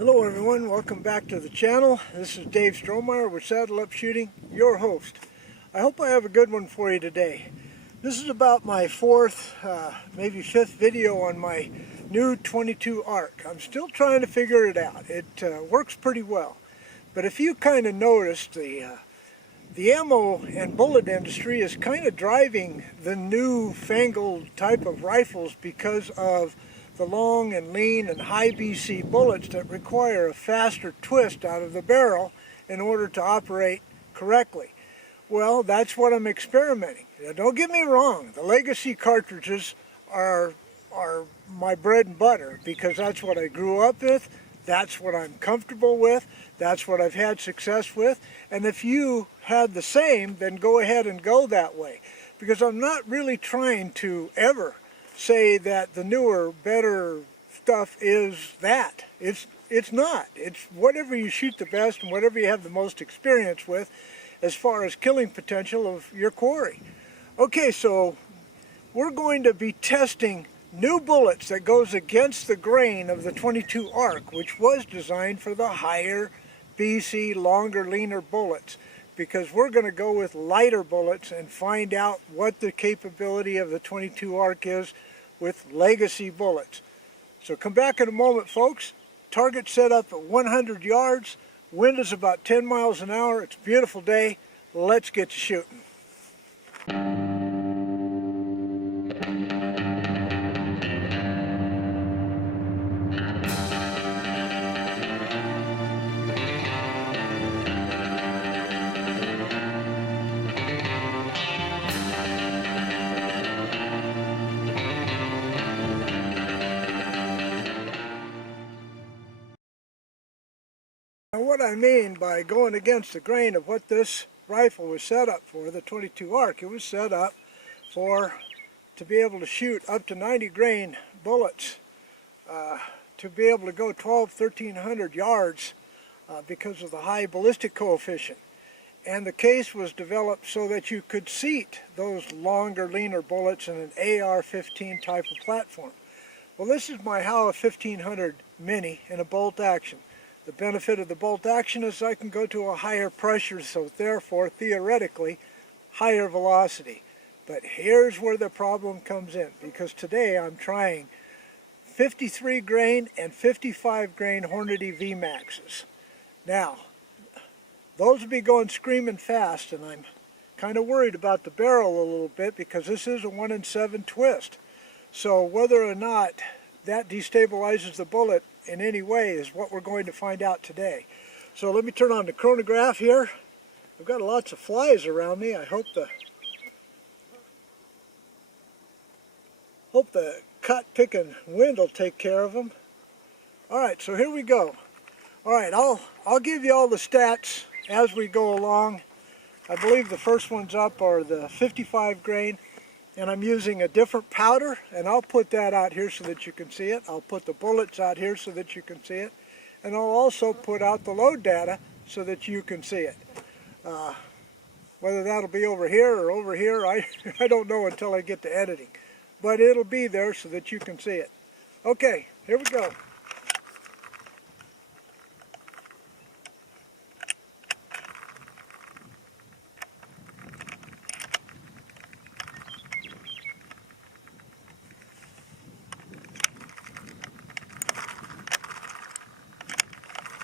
Hello everyone, welcome back to the channel. This is Dave Strohmeyer with Saddle Up Shooting, your host. I hope I have a good one for you today. This is about my fourth, maybe fifth video on my new 22 ARC. I'm still trying to figure it out. It works pretty well. But if you kind of noticed, the ammo and bullet industry is kind of driving the new fangled type of rifles because of the long and lean and high BC bullets that require a faster twist out of the barrel in order to operate correctly. Well, that's what I'm experimenting. Now, don't get me wrong, the legacy cartridges are my bread and butter because that's what I grew up with, that's what I'm comfortable with, that's what I've had success with, and if you had the same, then go ahead and go that way. Because I'm not really trying to ever say that the newer, better stuff is that. It's not. It's whatever you shoot the best and whatever you have the most experience with as far as killing potential of your quarry. Okay, so we're going to be testing new bullets that goes against the grain of the 22 ARC, which was designed for the higher BC, longer, leaner bullets, because we're going to go with lighter bullets and find out what the capability of the 22 ARC is with legacy bullets. So come back in a moment, folks. Target set up at 100 yards. Wind is about 10 miles an hour. It's a beautiful day. Let's get to shooting. Now what I mean by going against the grain of what this rifle was set up for, the 22 ARC, it was set up to be able to shoot up to 90 grain bullets, to be able to go 1,300 yards because of the high ballistic coefficient. And the case was developed so that you could seat those longer, leaner bullets in an AR-15 type of platform. Well, this is my Howa 1500 Mini in a bolt action. The benefit of the bolt action is I can go to a higher pressure, so therefore, theoretically, higher velocity. But here's where the problem comes in, because today I'm trying 53 grain and 55 grain Hornady Vmaxes. Now, those will be going screaming fast, and I'm kind of worried about the barrel a little bit because this is a 1 in 7 twist. So whether or not that destabilizes the bullet in any way is what we're going to find out today. So let me turn on the chronograph here. I've got lots of flies around me. I hope the cut-picking wind will take care of them. Alright, so here we go. Alright, I'll give you all the stats as we go along. I believe the first ones up are the 55 grain. And I'm using a different powder, and I'll put that out here so that you can see it. I'll put the bullets out here so that you can see it. And I'll also put out the load data so that you can see it. Whether that'll be over here or over here, I don't know until I get to editing. But it'll be there so that you can see it. Okay, here we go.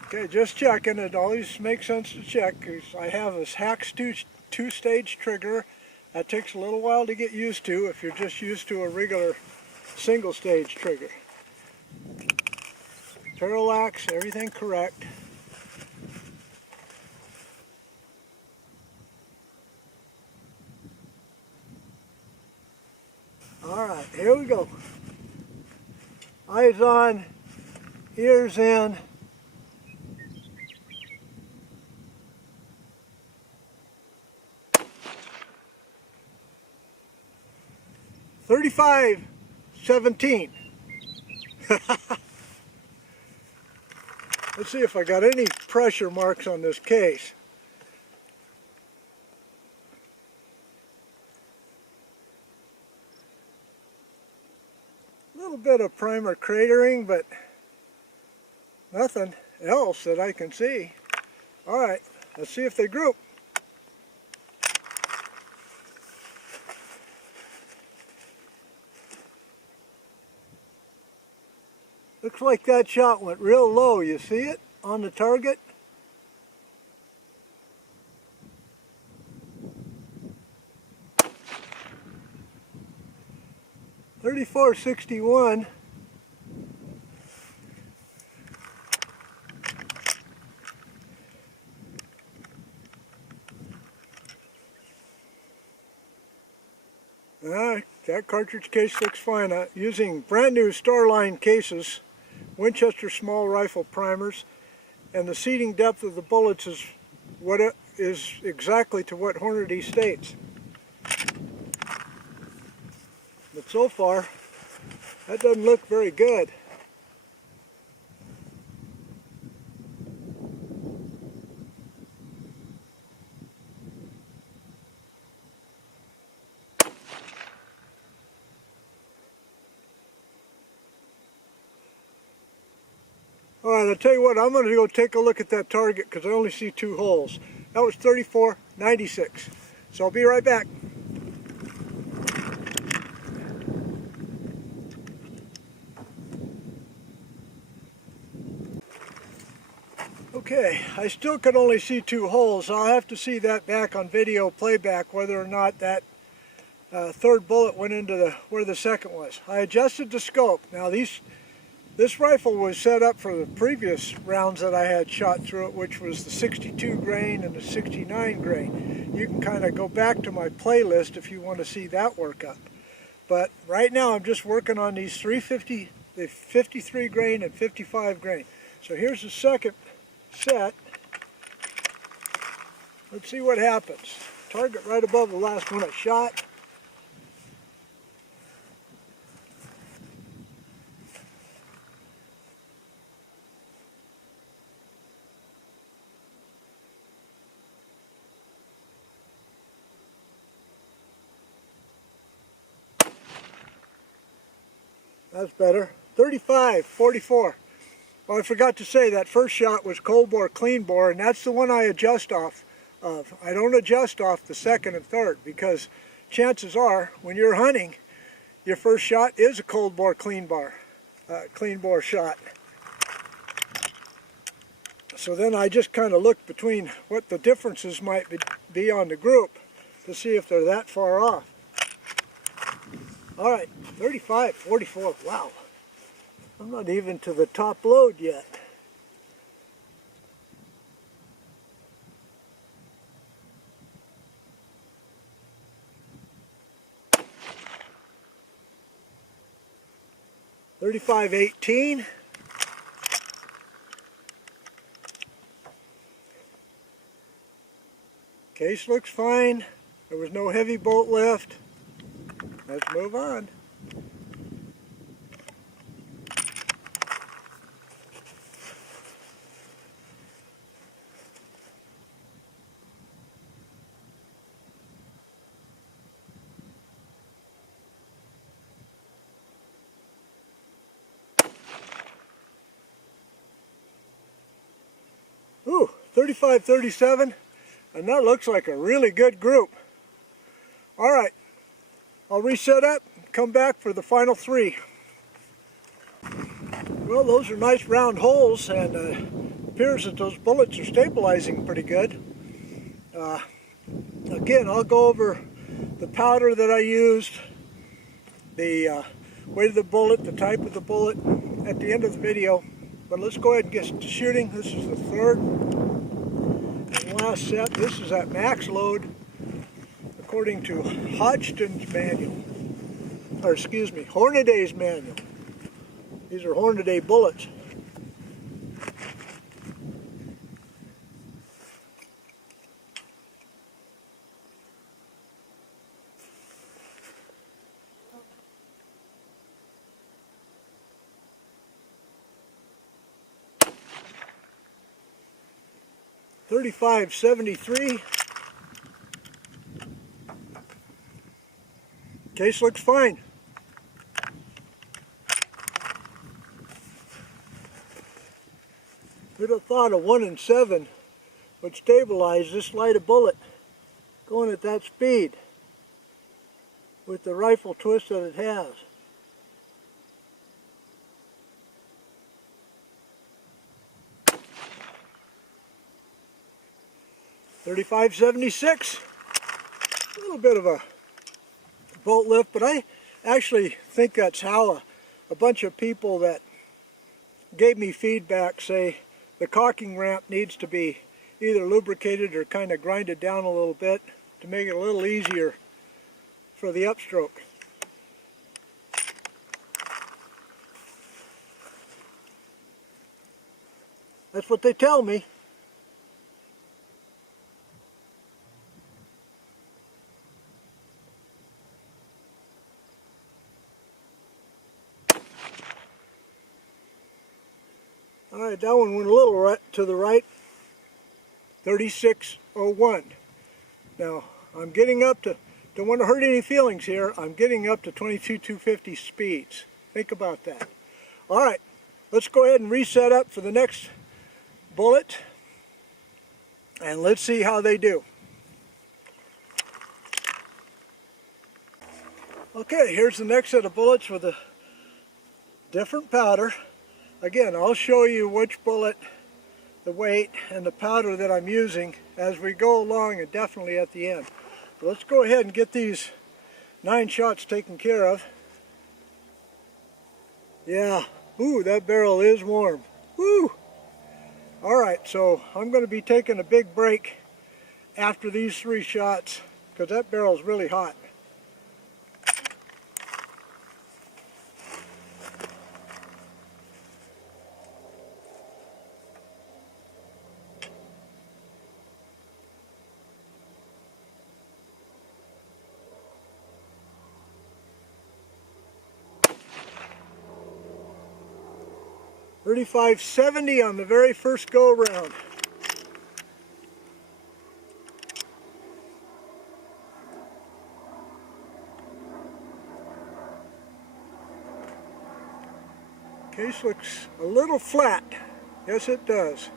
Okay, just checking. It always makes sense to check because I have this Hax two-stage trigger. That takes a little while to get used to if you're just used to a regular single-stage trigger. Parallax, everything correct. Alright, here we go. Eyes on, ears in. .35-17. Let's see if I got any pressure marks on this case. A little bit of primer cratering, but nothing. else that I can see. All right, let's see if they group. Looks like that shot went real low. You see it on the target? .3461. That cartridge case looks fine. Using brand new Starline cases, Winchester small rifle primers, and the seating depth of the bullets is exactly to what Hornady states. But so far, that doesn't look very good. Alright, I'll tell you what, I'm going to go take a look at that target because I only see 2 holes. That was 34.96. So I'll be right back. Okay, I still could only see 2 holes. I'll have to see that back on video playback, whether or not that third bullet went into where the second was. I adjusted the scope. Now this rifle was set up for the previous rounds that I had shot through it, which was the 62 grain and the 69 grain. You can kind of go back to my playlist if you want to see that workup. But right now I'm just working on these the 53 grain and 55 grain. So here's the second set. Let's see what happens. Target right above the last one I shot. That's better. 35.44. Well, I forgot to say that first shot was cold bore, clean bore, and that's the one I adjust off of. I don't adjust off the second and third because chances are when you're hunting, your first shot is a cold bore, clean bore shot. So then I just kind of look between what the differences might be on the group to see if they're that far off. All right, 35.44. Wow. I'm not even to the top load yet. .35-18. Case looks fine. There was no heavy bolt left. Let's move on. Ooh, 35-37, and that looks like a really good group. All right, I'll reset up and come back for the final 3. Well, those are nice round holes, and it appears that those bullets are stabilizing pretty good. Again, I'll go over the powder that I used, the weight of the bullet, the type of the bullet at the end of the video. But let's go ahead and get to shooting. This is the third and last set. This is at max load according to Hodgkin's manual, or excuse me, Hornady's manual. These are Hornady bullets. .35-73. Case looks fine. Who'd have thought a 1 in 7 would stabilize this light of bullet going at that speed with the rifle twist that it has. .35-76, a little bit of a bolt lift, but I actually think that's how a bunch of people that gave me feedback say the cocking ramp needs to be either lubricated or kind of grinded down a little bit to make it a little easier for the upstroke. That's what they tell me. Alright, that one went a little right to the right. 36.01. Now, I'm getting up to, don't want to hurt any feelings here, I'm getting up to 22-250 speeds. Think about that. Alright, let's go ahead and reset up for the next bullet, and let's see how they do. Okay, here's the next set of bullets with a different powder. Again, I'll show you which bullet, the weight, and the powder that I'm using as we go along, and definitely at the end. So let's go ahead and get these 9 shots taken care of. Yeah, ooh, that barrel is warm. Woo! Alright, so I'm going to be taking a big break after these 3 shots because that barrel's really hot. .35-70 on the very first go round. Case looks a little flat. Yes, it does.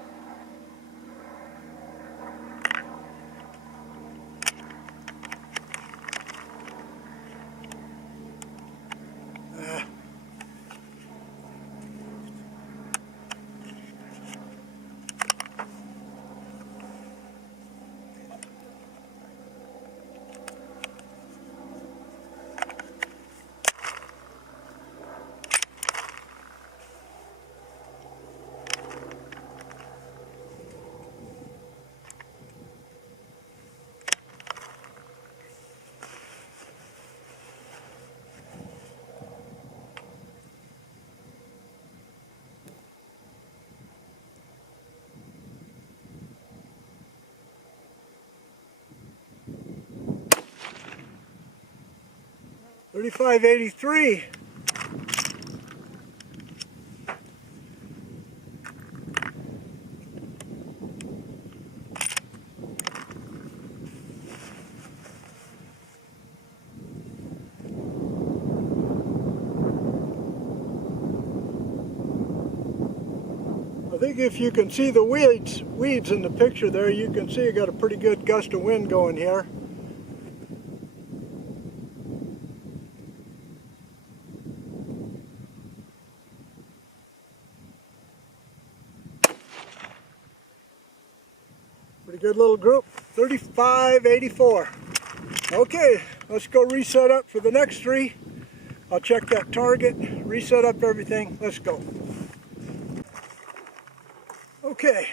.35-83. I think if you can see the weeds in the picture there, you can see you got a pretty good gust of wind going here. Pretty good little group. .35-84. Okay, let's go reset up for the next 3. I'll check that target, reset up everything. Let's go. Okay,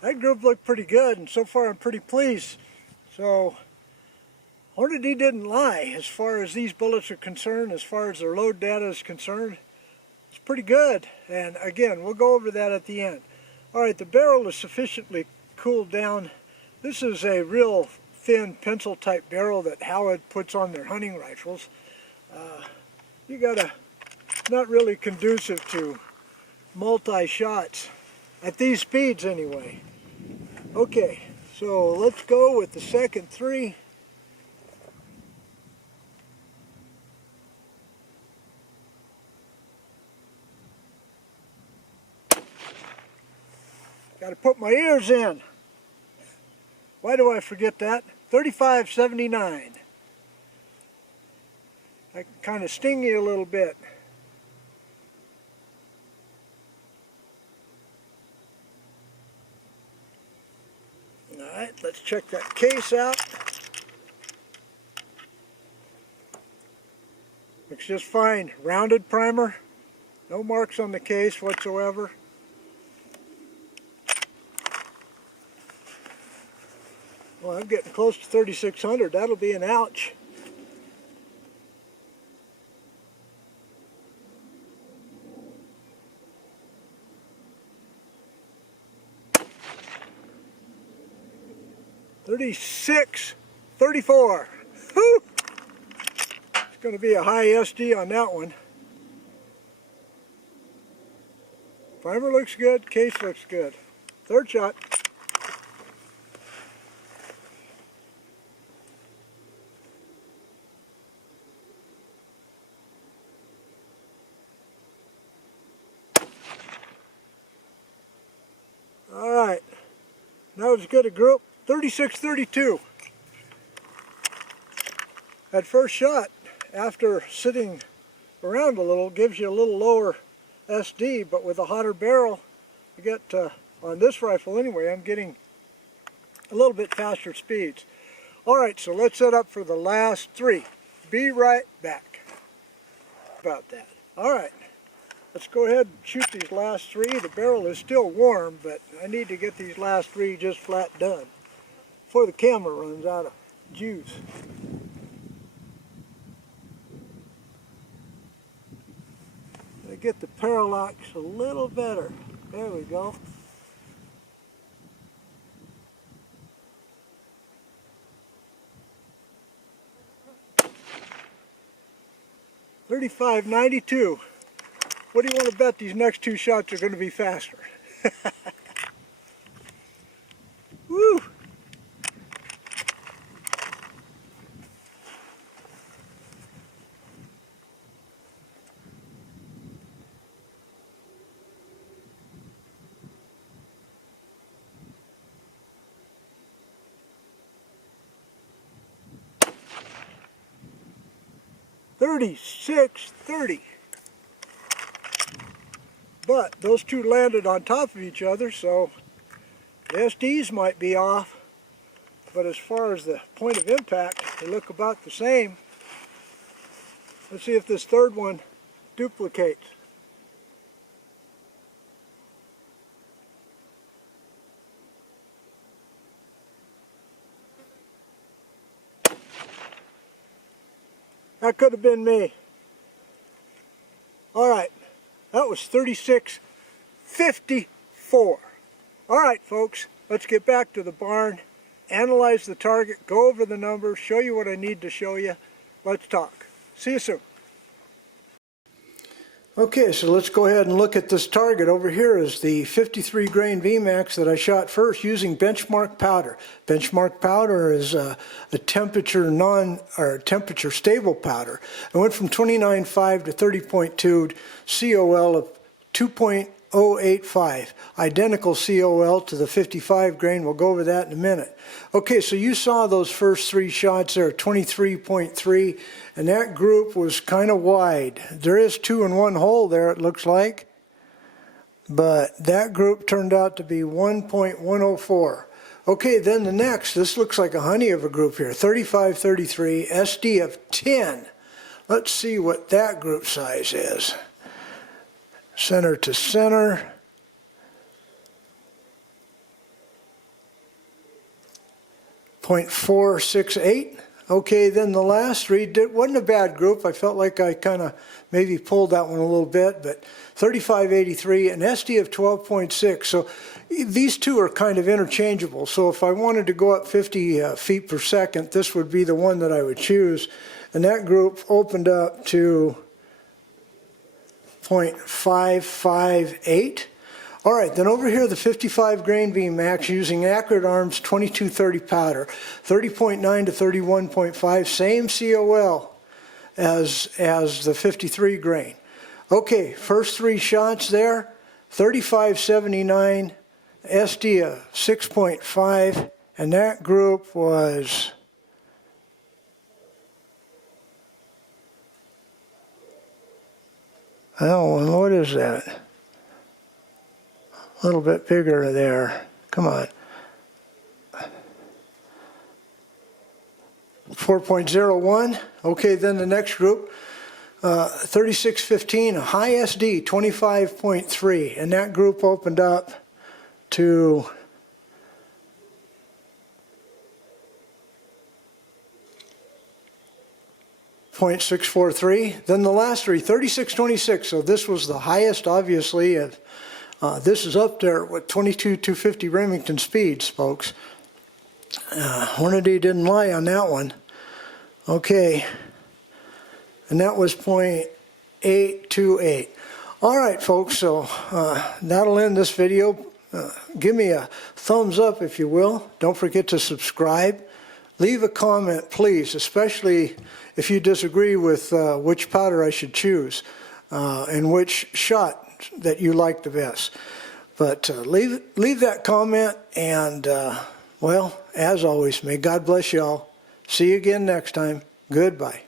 that group looked pretty good, and so far I'm pretty pleased. So, Hornady didn't lie as far as these bullets are concerned, as far as their load data is concerned. It's pretty good, and again, we'll go over that at the end. Alright, the barrel is sufficiently cooled down. This is a real thin pencil type barrel that Howard puts on their hunting rifles. You gotta, not really conducive to multi-shots. At these speeds anyway. Okay, so let's go with the second 3. Got to put my ears in. Why do I forget that? 35.79. I can kind of sting you a little bit. Alright, let's check that case out. Looks just fine. Rounded primer. No marks on the case whatsoever. Well, I'm getting close to 3,600. That'll be an ouch. $36.34. Whew! It's going to be a high SD on that one. Primer looks good. Case looks good. Third shot. Alright, that was good a group. 36.32. That first shot, after sitting around a little, gives you a little lower SD, but with a hotter barrel, you get, on this rifle anyway, I'm getting a little bit faster speeds. Alright, so let's set up for the last three. Be right back about that. Alright. Let's go ahead and shoot these last three. The barrel is still warm, but I need to get these last three just flat done before the camera runs out of juice. I get the parallax a little better. There we go. $35.92. What do you want to bet these next two shots are going to be faster? Woo! $36.30. But those two landed on top of each other, so the SDs might be off. But as far as the point of impact, they look about the same. Let's see if this third one duplicates. That could have been me. Alright. That was 36.54. Alright folks, let's get back to the barn, analyze the target, go over the numbers, show you what I need to show you. Let's talk. See you soon. Okay, so let's go ahead and look at this target. Over here is the 53 grain Vmax that I shot first using benchmark powder. Benchmark powder is a temperature stable powder. I went from 29.5 to 30.2 COL of 2.085. Identical COL to the 55 grain. We'll go over that in a minute. Okay, so you saw those first three shots there, 23.3, and that group was kind of wide. There is 2 in 1 hole there, it looks like, but that group turned out to be 1.104. Okay, then the next, this looks like a honey of a group here, 35.33, SD of 10. Let's see what that group size is. Center to center. .468. Okay, then the last three wasn't a bad group. I felt like I kind of maybe pulled that one a little bit, but 35.83 and SD of 12.6. So these two are kind of interchangeable. So if I wanted to go up 50 feet per second, this would be the one that I would choose. And that group opened up to .558. All right, then over here the 55 grain Vmax using Accurate Arms 2230 powder, 30.9 to 31.5, same COL as the 53 grain. Okay, first three shots there, 35.79 SD a 6.5, and that group was oh, what is that? A little bit bigger there. Come on. 4.01. Okay, then the next group, 3615, a high SD, 25.3, and that group opened up to .643. Then the last three, 3626. So this was the highest, obviously. This is up there with 22-250 Remington speeds, folks. Hornady didn't lie on that one. Okay, and that was .828. All right, folks, so that'll end this video. Give me a thumbs up if you will. Don't forget to subscribe. Leave a comment, please, especially if you disagree with which powder I should choose and which shot that you like the best. But leave that comment, and well, as always, may God bless y'all. See you again next time. Goodbye.